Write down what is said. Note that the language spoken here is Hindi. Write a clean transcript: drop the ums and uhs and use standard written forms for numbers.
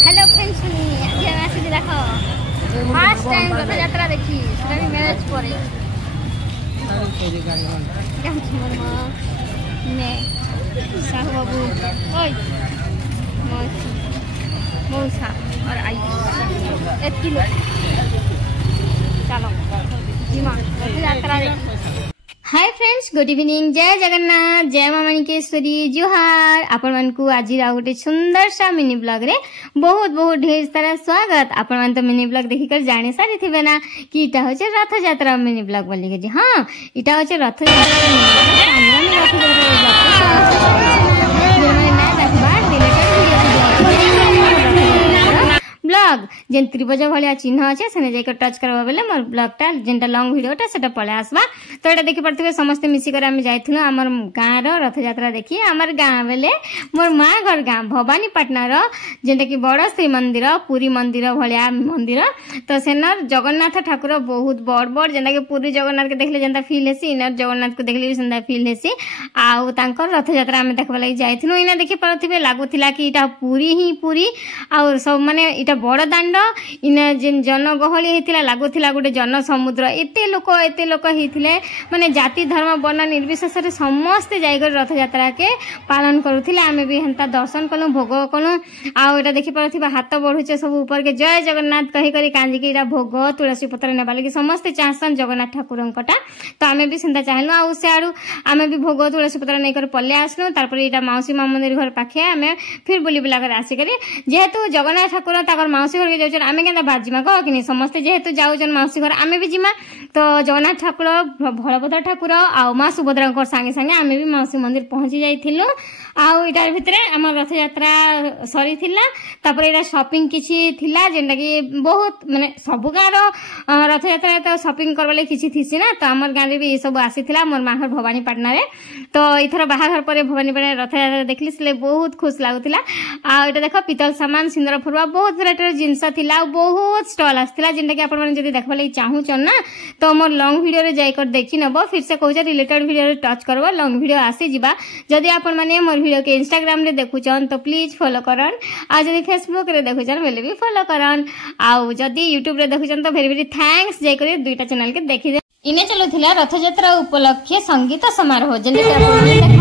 हेलो फ्रेंड्स आज हम आसी देख फर्स्ट टाइम रथ यात्रा देखी सेटा भी मैरिज परे मैं साहू बाबू ओए मौसा और आई एक किलो चलो जीमा रथ यात्रा देखी। हाय फ्रेंड्स गुड इवनिंग जय जगन्नाथ जय मां माणिकेश्वरी जुहार आपण मन को आज गोटे सुंदर सा मिनी ब्लॉग रे बहुत बहुत ढेर सारा स्वागत। आपण मन तो मिनी ब्लॉग देखि कर जाने सारी थिबे ना कि इटा होचे रथ यात्रा मिनी ब्लॉग बोली के हां इटा होचे रथ यात्रा मिनी ब्लॉग रथ ब्लॉग जेन त्रिभुज भाया चिन्ह अच्छे से जाकर टच करवा बेले मोर ब्लॉगटा जेनटा लॉन्ग वीडियोटा सेटा पळे आसबा तो एटा देखि परथिबे समस्त मिसी कर हम जाइथनु हमर गाँ रो रथ यात्रा देखि हमर गाँ बेले मोर माँ घर गाँ भवानीपाटना रो जेनटा कि बड़ श्री मंदिर पुरी मंदिर भाया मंदिर तो सेनर जगन्नाथ ठाकुर बहुत बड़ बड़ जेनटा कि पुरी जगन्नाथ के देखले जेनता फील हेसी इनर जगन्नाथ को देखले सेनता फील हेसी आउ तांकर रथ यात्रा हम देखबा लागि जाइथनु इना देखि परथिबे लागुथिला कि इटा पुरी ही पुरी आ सब माने इटा बड़ दांड इना जेन जनगहली हेतिला लागुथिला गोटे जन समुद्र एते लोक हेतिले माने जाति धर्म वर्ण निर्विशेष रे समस्त जायगर रथ यात्रा के पालन करूथिले आमे भी हंता दर्शन कलु भोग कलु आ एटा देखि परथिबा हाथ बढ़ुचे सब ऊपर के जय जगन्नाथ कहि करी कांजी के एटा भोग तुलसी पत्र नेबा लागि समस्त चाहसन जगन्नाथ ठाकुरंकटा तो आमे भी सेंता चाहलु आ सेआडू आमे भी भोग तुलसी पत्र नै कर पल्ले आसनु तार पर एटा माउसी मां मंदिर घर पाखे आमे फिर बुली बुला कर आसी करी जेहेतु जगन्नाथ ठाकुर ताकर माउसी घर के जाउछन आमे केनता बाजिमा कह कि समस्त जेहेतु जाउछन माउसी घर आमे भी जिमा तो जगन्नाथ ठाकुर बलभद्र ठाकुर आ माँ सुभद्रा संगे संगे आमे भी माउसी मंदिर पहुंची जाइथिलु आउ इटार भितरे हमर रथ यात्रा सरी थिला तापर एटा शॉपिंग किछि थिला जेंटा कि बहुत माने सब गाँव रथ यात्रा तो शॉपिंग करबा लागि किछि थिसी ना तो हमर गाँव रे भी सब आसीथिला मोर माँ घर भवानीपाटना रे तो इथर बाहाघर पर भवानीपाटना रथ यात्रा देखली से बहुत खुश लागुथिला आ एटा देखो पितल सामान सिंदूर फुरवा बहुत वैरायटी जिनस थिला बहुत स्टॉल आसथिला जेंटा कि आपण माने जदी देखबा लागि चाहूचन ना तो मोर लॉन्ग वीडियो रे जाई कर देखि नबो फिर से कहूछ रिलेटेड वीडियो रे टच करबो लॉन्ग वीडियो आसी जिबा जदी आपण माने मोर वीडियो के इंस्टाग्राम रे देखुचन तो प्लीज फॉलो करन आ जदी फेसबुक रे देखुचन बेले भी फॉलो करन आ जदी यूट्यूब रे देखुचन तो वेरी थैंक्स जाई कर दुईटा चैनल के देखि इने चलुथिला रथ यात्रा उपलक्ष्य संगीत समारोह जेंटा कि आपण